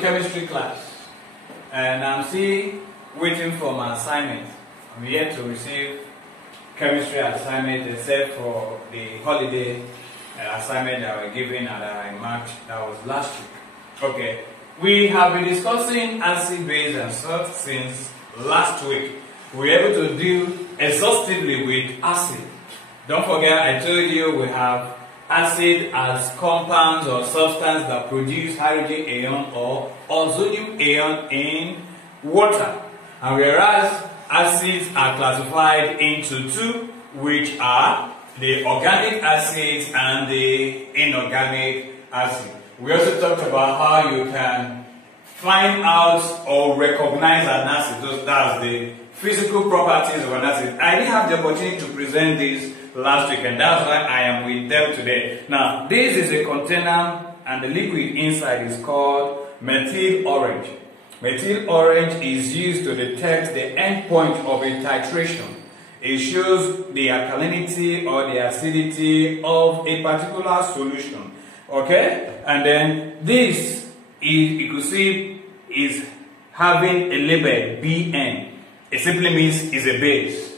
Chemistry class, and I'm still waiting for my assignment. I'm yet to receive chemistry assignment except for the holiday assignment that I was given and I marked. That was last week. Okay, we have been discussing acid, base, and salt since last week. We were able to deal exhaustively with acid. Don't forget, I told you we have acid as compounds or substance that produce hydrogen ion or ozonium ion in water. And whereas acids are classified into two, which are the organic acids and the inorganic acid. We also talked about how you can find out or recognize an acid. That's the physical properties of an acid. I didn't have the opportunity to present this last week, and that's why I am with them today. Now, this is a container and the liquid inside is called methyl orange. Methyl orange is used to detect the end point of a titration. It shows the alkalinity or the acidity of a particular solution. Okay? And then this is, you could see, is having a label BN. It simply means it's a base.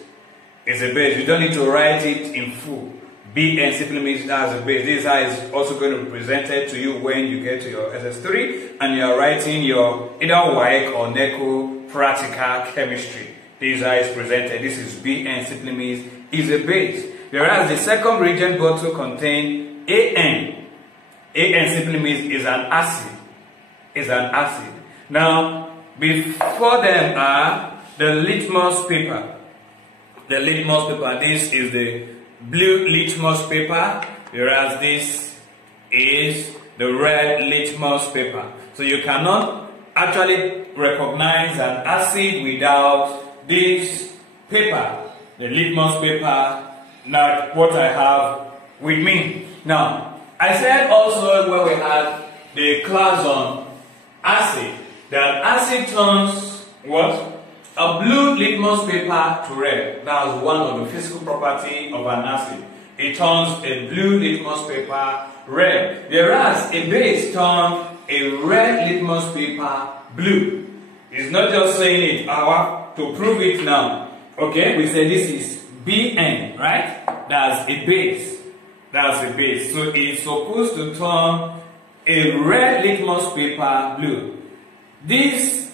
It's a base. You don't need to write it in full. BN simply means that's a base. This is how it's also going to be presented to you when you get to your SS3 and you are writing your either WAEC or NECO practical chemistry. This is how it's presented. This is BN, simply means is a base. Whereas the second reagent bottle contains AN. AN simply means is an acid. Is an acid. Now, before them are the litmus paper. The litmus paper, this is the blue litmus paper, whereas this is the red litmus paper. So you cannot actually recognize an acid without this paper, the litmus paper, not what I have with me. Now, I said also when we had the class on acid, that acid turns what? A blue litmus paper to red. That's one of the physical properties of an acid. It turns a blue litmus paper red. Whereas a base turns a red litmus paper blue. It's not just saying it, to prove it now. Okay, we say this is BN, right? That's a base. That's a base. So it's supposed to turn a red litmus paper blue. This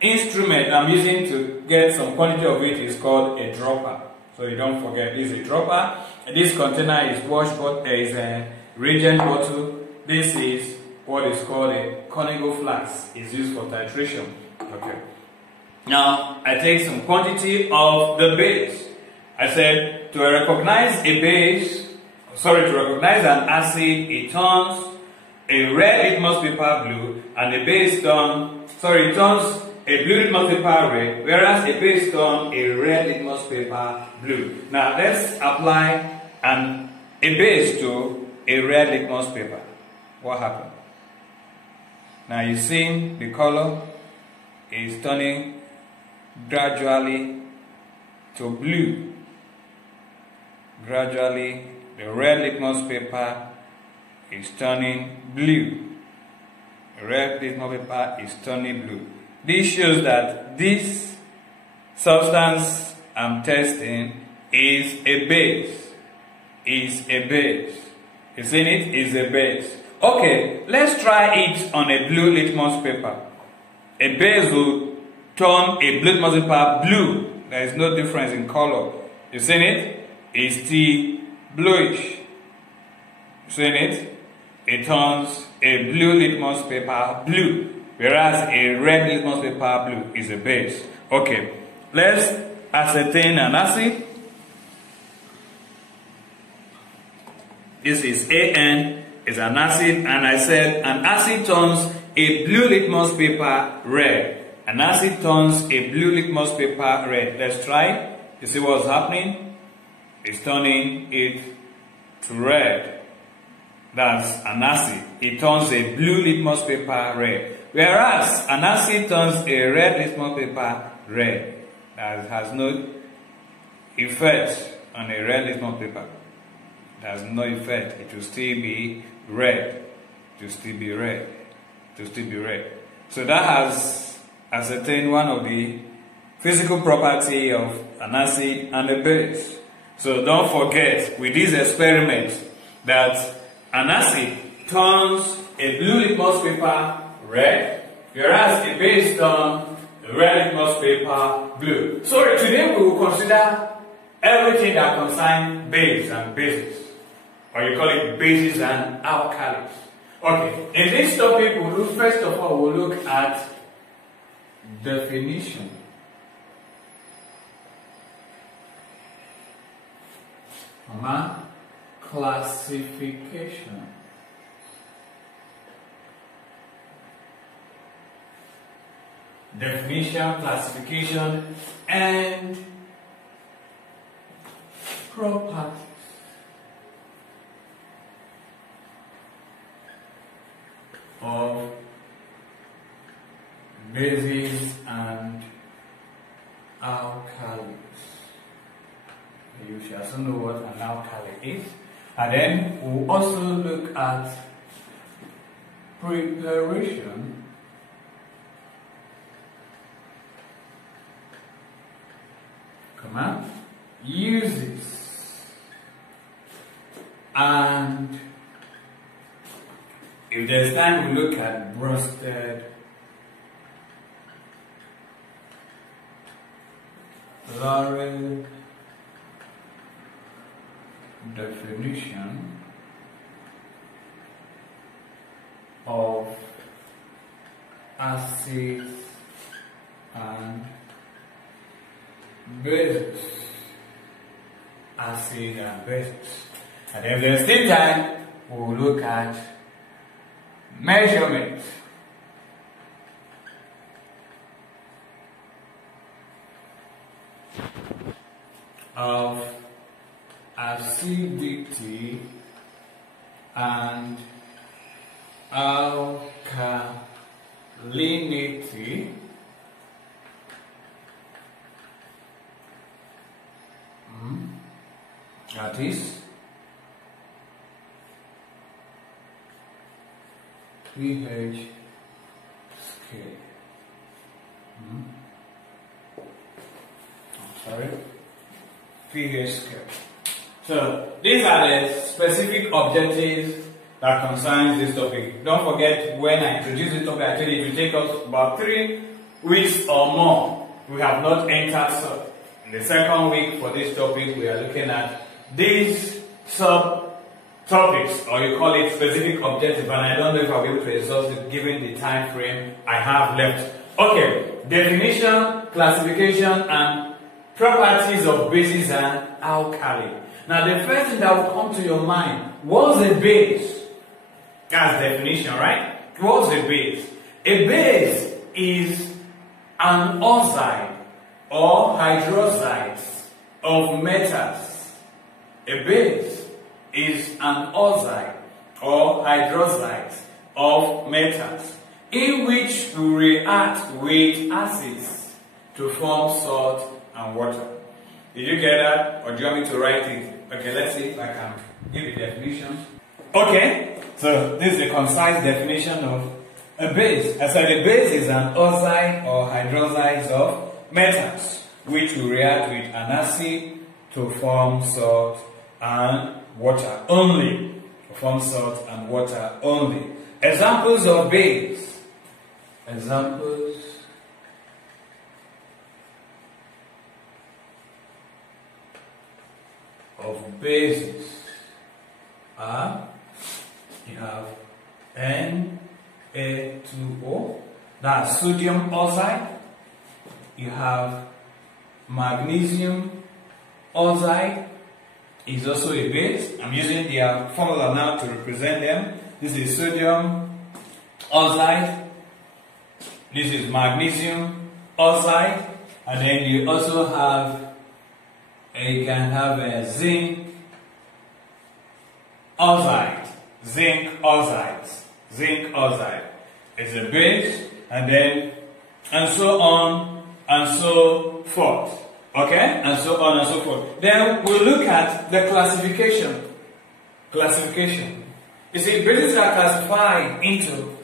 instrument I'm using to get some quantity of it is called a dropper. So you don't forget, this is a dropper. This container is washed, but is a reagent bottle. This is what is called a Conego flask. It's used for titration. Okay. Now I take some quantity of the base. I said to recognize a base, to recognize an acid, it turns a red litmus paper blue, and the base it turns a blue litmus paper red, whereas a base turns a red litmus paper blue. Now let's apply a base to a red litmus paper. What happened? Now you see the color is turning gradually to blue. Gradually the red litmus paper is turning blue. The red litmus paper is turning blue. This shows that this substance I'm testing is a base. Is a base. You seen it? Is a base. Okay, let's try it on a blue litmus paper. A base will turn a blue litmus paper blue. There is no difference in color. You seen it? It's still bluish. You seen it? It turns a blue litmus paper blue. Whereas a red litmus paper blue is a base. Okay, let's ascertain an acid. This is AN, is an acid, and I said an acid turns a blue litmus paper red. An acid turns a blue litmus paper red. Let's try. You see what's happening? It's turning it to red. that's an acid, it turns a blue litmus paper red. Whereas an acid turns a red litmus paper red. That has no effect on a red litmus paper. It has no effect. It will still be red. It will still be red. It will still be red. So that has ascertained one of the physical property of an acid and a base. So don't forget with this experiment that an acid turns a blue litmus paper red, whereas a base turns a red litmus paper blue. So today we will consider everything that concerns base and bases, or you call it bases and alkalis. Okay, in this topic we'll look, first of all, we'll look at definition. Classification. Definition, classification, and properties of bases and alkalis. You should also know what an alkali is. And then we'll also look at preparation uses, and if there's time we'll look at Bronsted Lorentz definition of acids and bases. Acid and bases. And if there's still time, we'll look at measurement. Of acidity and alkalinity that is pH scale. pH scale. So these are the specific objectives that concerns this topic. Don't forget, when I introduced the topic, I told you it will take us about 3 weeks or more. We have not entered sub. In the second week for this topic, we are looking at these sub-topics, or you call it specific objectives, and I don't know if I'll be able to exhaust it given the time frame I have left. Okay, definition, classification, and properties of bases and alkali. Now the first thing that will come to your mind, what's a base? That's definition, right? What's a base? A base is an oxide or hydroxides of metals. A base is an oxide or hydroxides of metals in which to react with acids to form salt and water. Did you get that? Or do you want me to write it? Okay, let's see if I can give the definition. Okay, so this is a concise definition of a base. I said a base is an oxide or hydroxides of metals which will react with an acid to form salt and water only. To form salt and water only. Examples of base. Examples of bases are, you have Na2O, that's sodium oxide. You have magnesium oxide, is also a base. I'm using their formula now to represent them. This is sodium oxide, this is magnesium oxide, and then you also have, you can have a zinc oxide. zinc oxides. Zinc oxide is a base, and so on and so forth. Okay? And so on and so forth. Then we'll look at the classification. Classification. You see, bases are classified into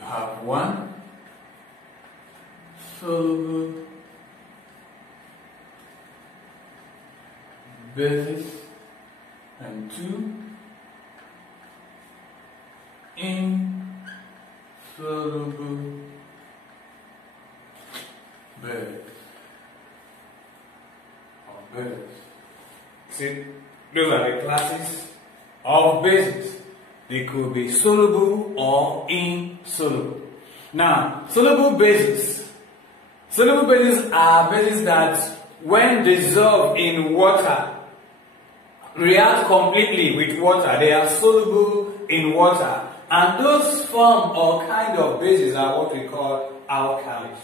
you have one soluble basis and two insoluble bases. See, those are the classes of bases. They could be soluble or insoluble. Now, soluble bases are bases that, when dissolved in water, react completely with water. They are soluble in water. And those form or kind of bases are what we call alkalis.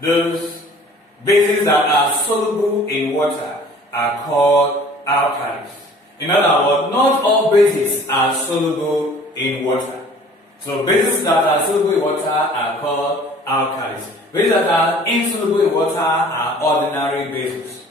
Those bases that are soluble in water are called alkalis. In other words, not all bases are soluble in water. So bases that are soluble in water are called alkalis. Bases that are insoluble in water are ordinary bases.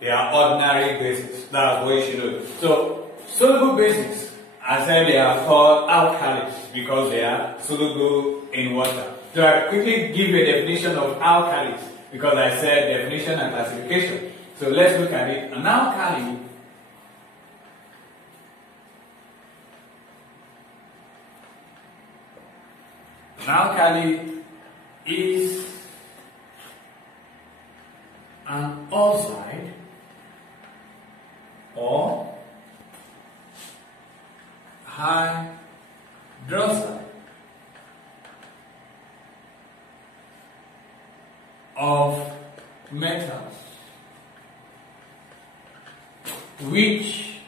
They are ordinary bases. That's what you should know. So soluble bases, I said they are called alkalis because they are soluble in water. So I quickly give you a definition of alkalis because I said definition and classification. So let's look at it. An alkali is an oxide or hydroxide of metals which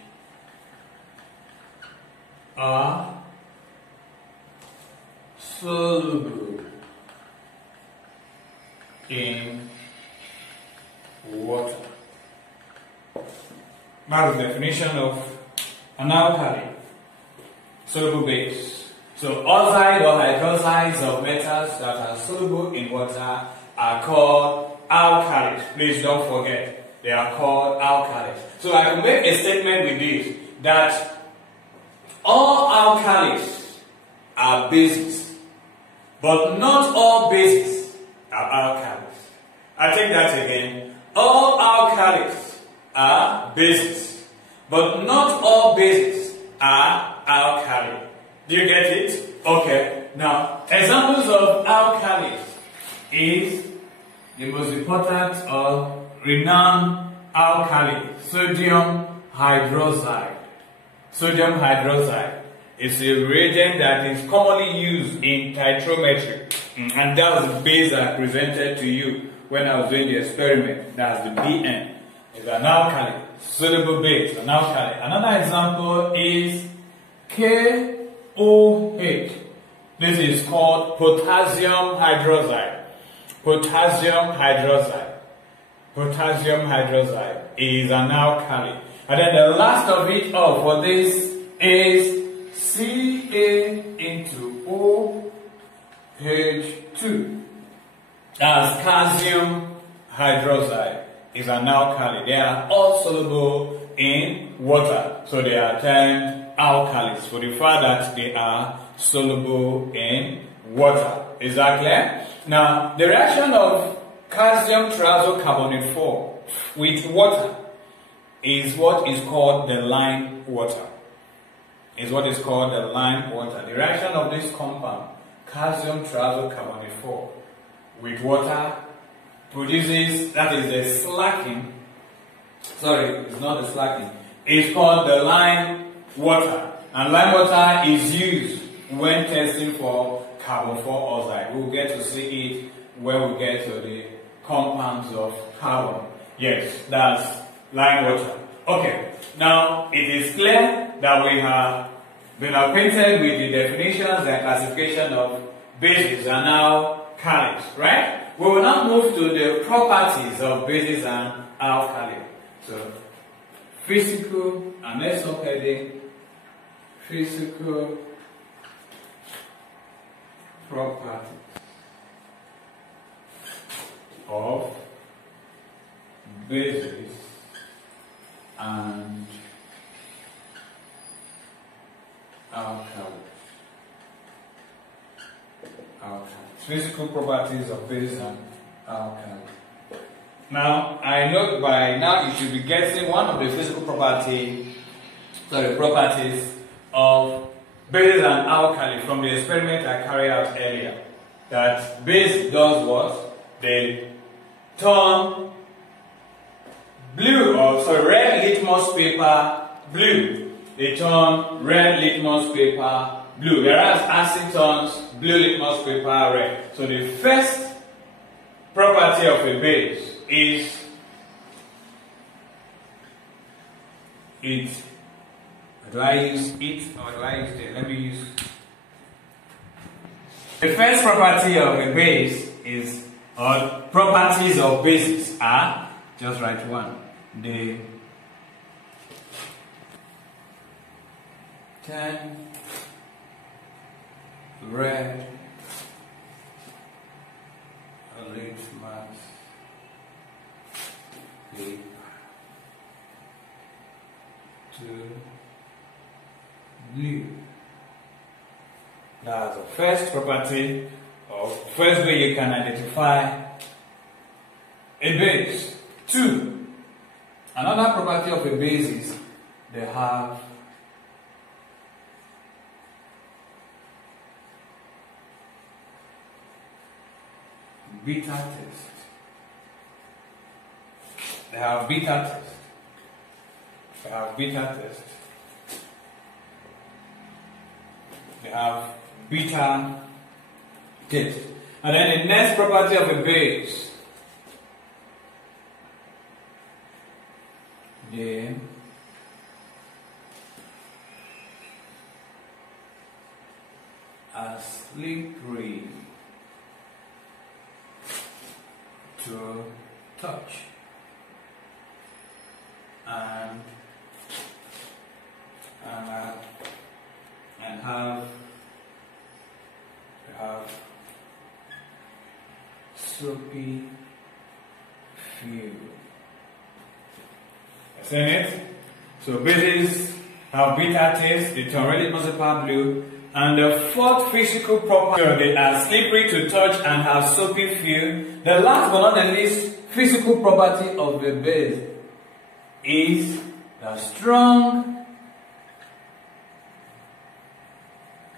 are soluble in water. That's the definition of an alkali, soluble base. So oxide or hydroxides of metals that are soluble in water are called alkalis. Please don't forget, they are called alkalis. So I can make a statement with this, that all alkalis are bases, but not all bases are alkalis. I take that again. All alkalis are bases, but not all bases are alkali. Do you get it? Okay. Now, examples of alkalis is the most important or renowned alkali, sodium hydroxide. Sodium hydroxide is a reagent that is commonly used in titrometry, and that's the base I presented to you when I was doing the experiment. That's the Bn. It's an alkali, soluble base, an alkali. Another example is KOH. This is called potassium hydroxide. Potassium hydroxide. Potassium hydroxide is an alkali. And then the last of it all for this is Ca into OH2. As calcium hydroxide is an alkali. They are all soluble in water, so they are termed alkalis for the fact that they are soluble in water. Is that clear? Now, the reaction of calcium triazocarbonate 4 with water is what is called the lime water. Is what is called the lime water. The reaction of this compound, calcium triazocarbonate 4, with water produces, that is the slacking, sorry, it's not the slacking, it's called the lime water. And lime water is used when testing for carbon 4 oxide. We'll get to see it when we get to the compounds of carbon. Yes, that's lime water. Okay, now it is clear that we have been acquainted with the definitions and classification of bases and alkalis, right? We will now move to the properties of bases and alkali. So, physical, and let's look at the physical properties of bases and alkalis. Physical properties of bases and alkalis. Now, I know by now you should be guessing one of the physical properties of bases and alkali from the experiment I carried out earlier. That base does what? They turn red litmus paper blue. They turn red litmus paper blue, whereas acid turns blue litmus paper red. So the first property of a base is it. Do I use it or do I use it? Let me use. The first property of a base is, or properties of bases are, just write one. They turn red litmus paper to blue. That's the first property, or first way you can identify a base. Two, another property of a base is they have beta test. They have beta test. They have beta test. They have beta test. And then the next property of a base, they are slippery to touch and have soapy feel. Seen it? So bases have beta taste, they turn red litmus paper blue, and the fourth physical property, they are slippery to touch and have soapy feel. The last but not the least physical property of the base is the strong,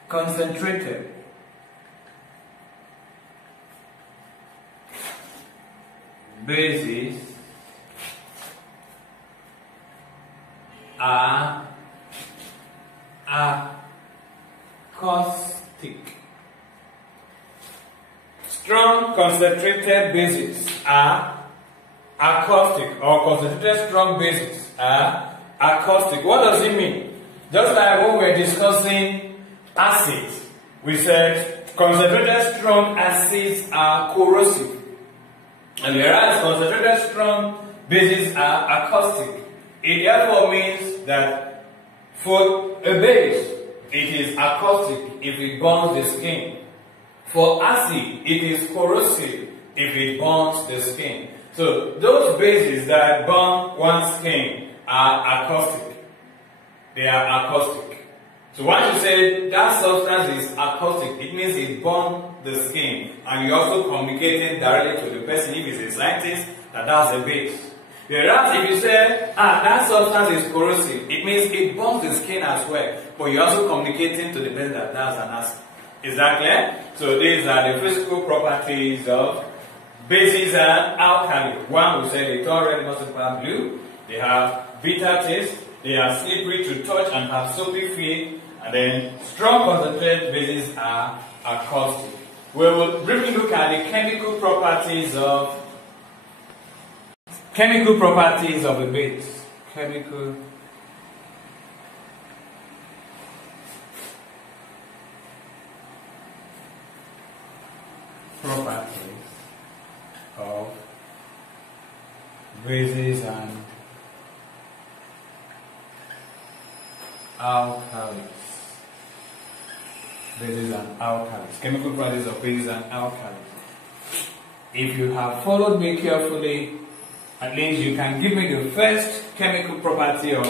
concentrated, bases are acoustic. Strong concentrated bases are acoustic, or concentrated strong bases are acoustic. What does it mean? Just like when we were discussing acids, we said concentrated strong acids are corrosive, and whereas concentrated strong bases are acoustic. It therefore means that for a base, it is acoustic if it burns the skin. For acid, it is corrosive if it burns the skin. So those bases that burn one's skin are acoustic. They are acoustic. So once you say that substance is acoustic, it means it burns the skin, and you're also communicating directly to the person, if it's a scientist, that that's a base. Whereas if you say, that substance is corrosive, it means it burns the skin as well, but you're also communicating to the person that that's an acid. Is that clear? So these are the physical properties of bases and alkali. One will say they turn red litmus paper blue, they have beta taste, they are slippery to touch and have soapy feel, and then strong concentrated bases are acoustic. We will briefly look at the chemical properties of a base. Chemical properties of bases and alkalis. Bases and alkalis. Chemical properties of bases and alkalis. If you have followed me carefully, at least you can give me the first chemical property of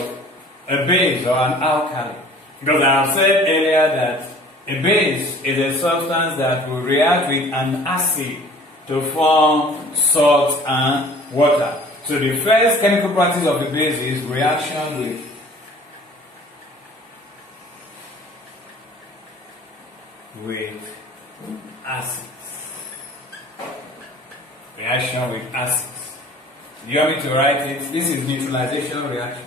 a base or an alkali. Because I have said earlier that a base is a substance that will react with an acid to form salt and water. So the first chemical properties of the base is reaction with acids. Reaction with acids. You want me to write it? This is neutralization reaction.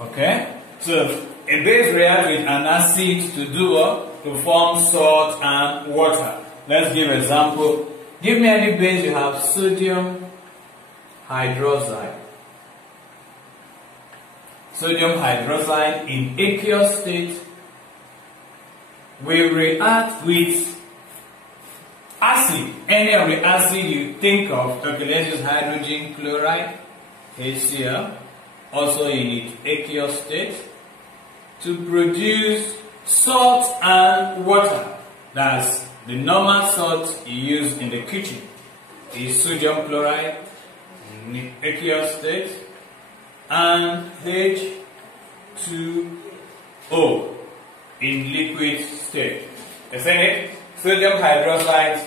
Okay? So a base reacts with an acid to do what? To form salt and water. Let's give an example. Give me any base you have sodium hydroxide. Sodium hydroxide in aqueous state will react with acid. Any of the acid you think of. Okay, let's use hydrogen chloride, HCl, also in its aqueous state, to produce salt and water. That's the normal salt you use in the kitchen. Is sodium chloride in the aqueous state and H2O in liquid state. Isn't it? Sodium hydroxide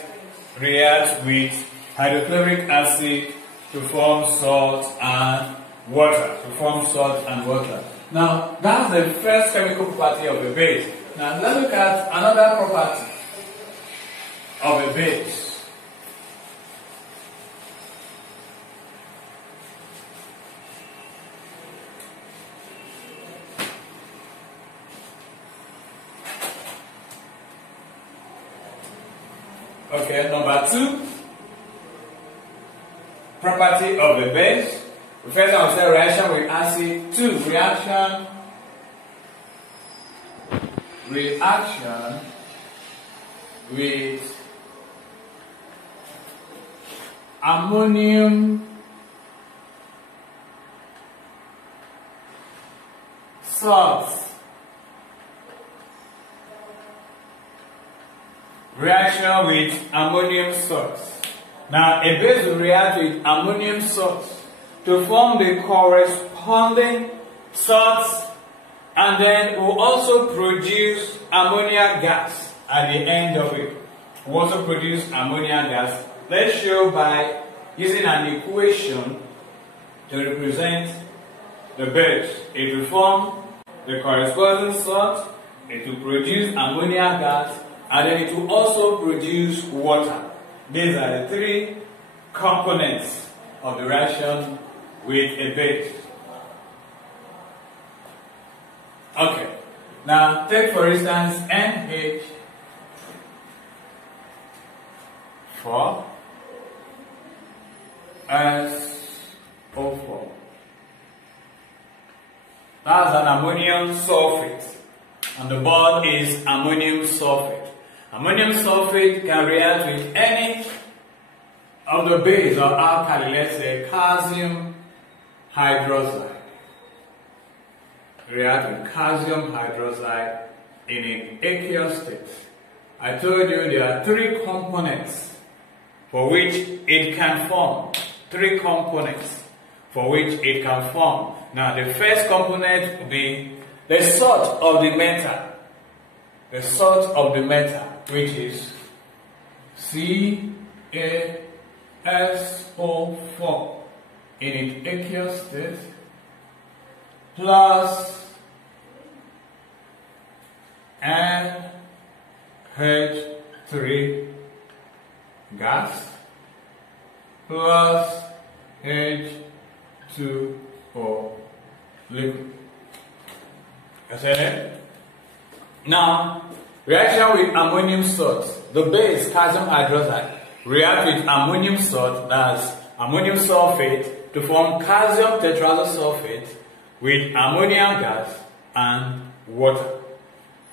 reacts with hydrochloric acid to form salt and water. Now, that's the first chemical property of a base. Now, let's look at another property of a base. Okay, number 2, property of the base. The first one is reaction with acid. 2, reaction with ammonium salts. Reaction with ammonium salts. Now, a base will react with ammonium salts to form the corresponding salts, and then will also produce ammonia gas at the end of it. Will also produce ammonia gas. Let's show by using an equation to represent the base. It will form the corresponding salt, it will produce ammonia gas, and then it will also produce water. These are the 3 components of the reaction with a base. Okay. Now take for instance NH4SO4. That's an ammonium sulfate, and the bond is ammonium sulfate. Ammonium sulfate can react with any of the base or alkali, let's say calcium hydroxide. React with calcium hydroxide in an aqueous state. I told you there are 3 components for which it can form. 3 components for which it can form. Now the first component will be the salt of the metal. The salt of the metal, which is CaSO4 in its aqueous state, plus NH3 gas plus H2O liquid. You see it? Now, reaction with ammonium salts, the base calcium hydroxide, react with ammonium salt, that's ammonium sulfate, to form calcium tetrazosulfate with ammonium gas and water.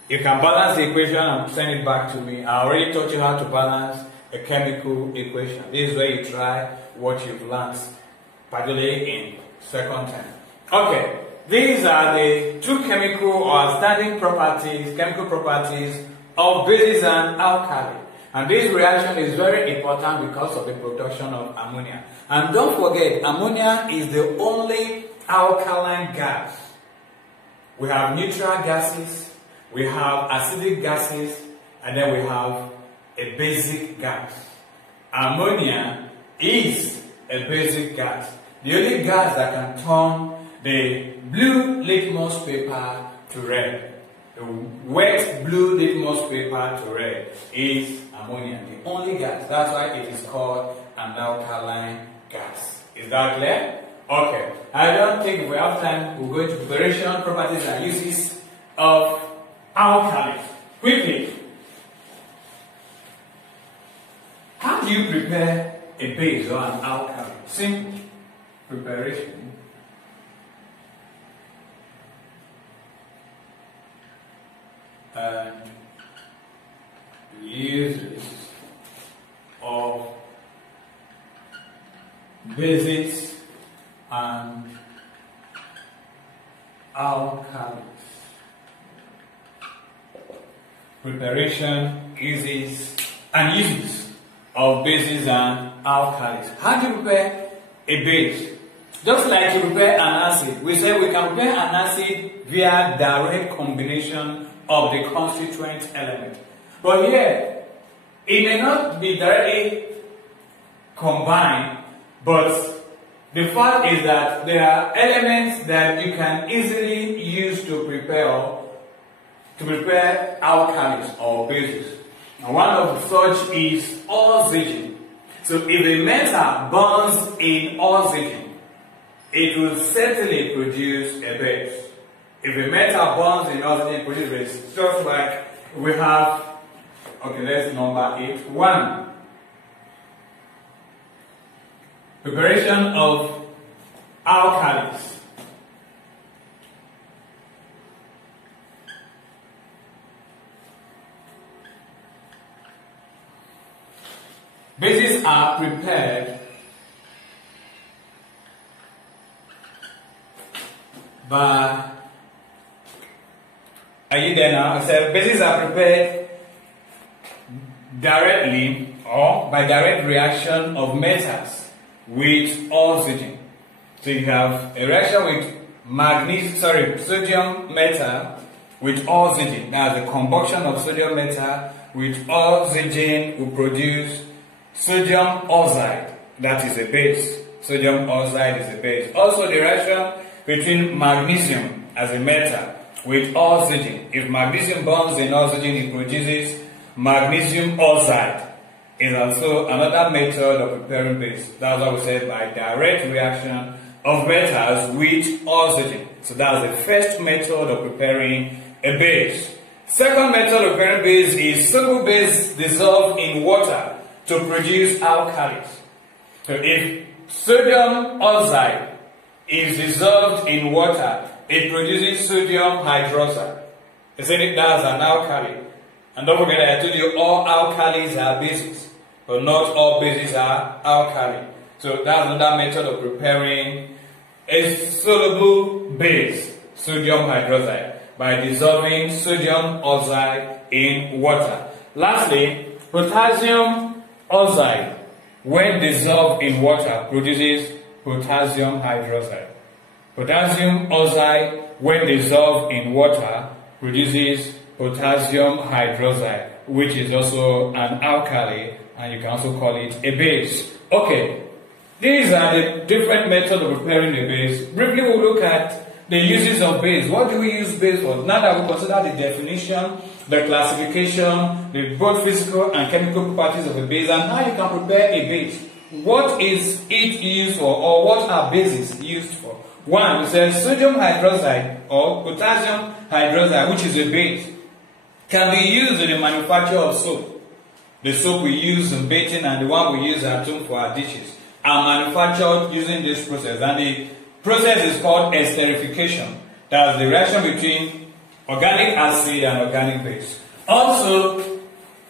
You can balance the equation and send it back to me. I already taught you how to balance a chemical equation. This is where you try what you've learned, particularly in second term. Okay, these are the two chemical or outstanding properties, chemical properties of bases and alkali. And this reaction is very important because of the production of ammonia. And don't forget, ammonia is the only alkaline gas. We have neutral gases, we have acidic gases, and then we have a basic gas. Ammonia is a basic gas. The only gas that can turn the blue litmus paper to red, the wet blue litmus paper to red, is ammonia. The only gas. That's why it is called an alkaline gas. Is that clear? Okay. I don't think if we have time, we'll go into preparation, properties, and uses of alkalis. Quickly. How do you prepare a base or an alkali? Simple preparation. And uses of bases and alkalis. Preparation, uses of bases and alkalis. How do you prepare a base? Just like you prepare an acid. We say we can prepare an acid via direct combination of the constituent element. But here, it may not be directly combined, but the fact is that there are elements that you can easily use to prepare alkalis or bases. And one of such is oxygen. So if a metal burns in oxygen, it will certainly produce a base. If a metal burns in oxygen, it produces a base. Just like we have, okay, let's number it. 1. Preparation of alkalis. Bases are prepared by, are you there now? I said bases are prepared directly or by direct reaction of metals with oxygen. So you have a reaction with sodium metal with oxygen. Now the combustion of sodium metal with oxygen will produce sodium oxide. That is a base. Sodium oxide is a base. Also the reaction between magnesium as a metal with oxygen. If magnesium bonds in oxygen, it produces magnesium oxide. Is also another method of preparing base. That's what we say by direct reaction of metals with oxygen. So that's the first method of preparing a base. Second method of preparing base is soluble base dissolved in water to produce alkalis. So if sodium oxide is dissolved in water, it produces sodium hydroxide. Isn't it? That's an alkali. And don't forget I told you all alkalis are bases, but not all bases are alkali. So that's another method of preparing a soluble base, sodium hydroxide, by dissolving sodium oxide in water. Lastly, potassium oxide, when dissolved in water, produces potassium hydroxide. Potassium oxide, when dissolved in water, produces potassium hydroxide, which is also an alkali, and you can also call it a base. Okay, these are the different methods of preparing a base. Briefly, we'll look at the uses of base. What do we use base for? Now that we consider the definition, the classification, the both physical and chemical properties of a base, and how you can prepare a base. What is it used for, or what are bases used for? One, we say sodium hydroxide or potassium hydroxide, which is a base, can be used in the manufacture of soap. the soap we use in bathing and the one we use at home for our dishes, are manufactured using this process. And the process is called esterification. That's the reaction between organic acid and organic base. Also,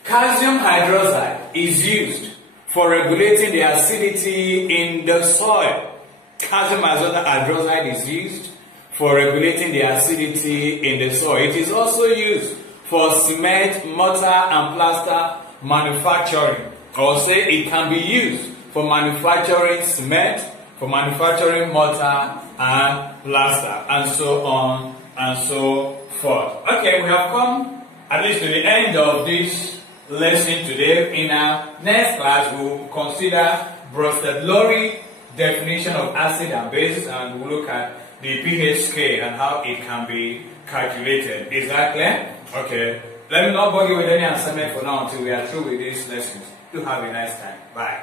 calcium hydroxide is used for regulating the acidity in the soil. Calcium hydroxide is used for regulating the acidity in the soil. It is also used for cement, mortar, and plaster manufacturing. Or say it can be used for manufacturing cement, for manufacturing mortar and plaster, and so on and so forth. Okay, we have come at least to the end of this lesson today. In our next class, we will consider Bronsted-Lowry definition of acid and base, and we'll look at the pH scale and how it can be calculated. Is that clear? Okay. Let me not bug you with any assignment for now until we are through with these lessons. Do have a nice time. Bye.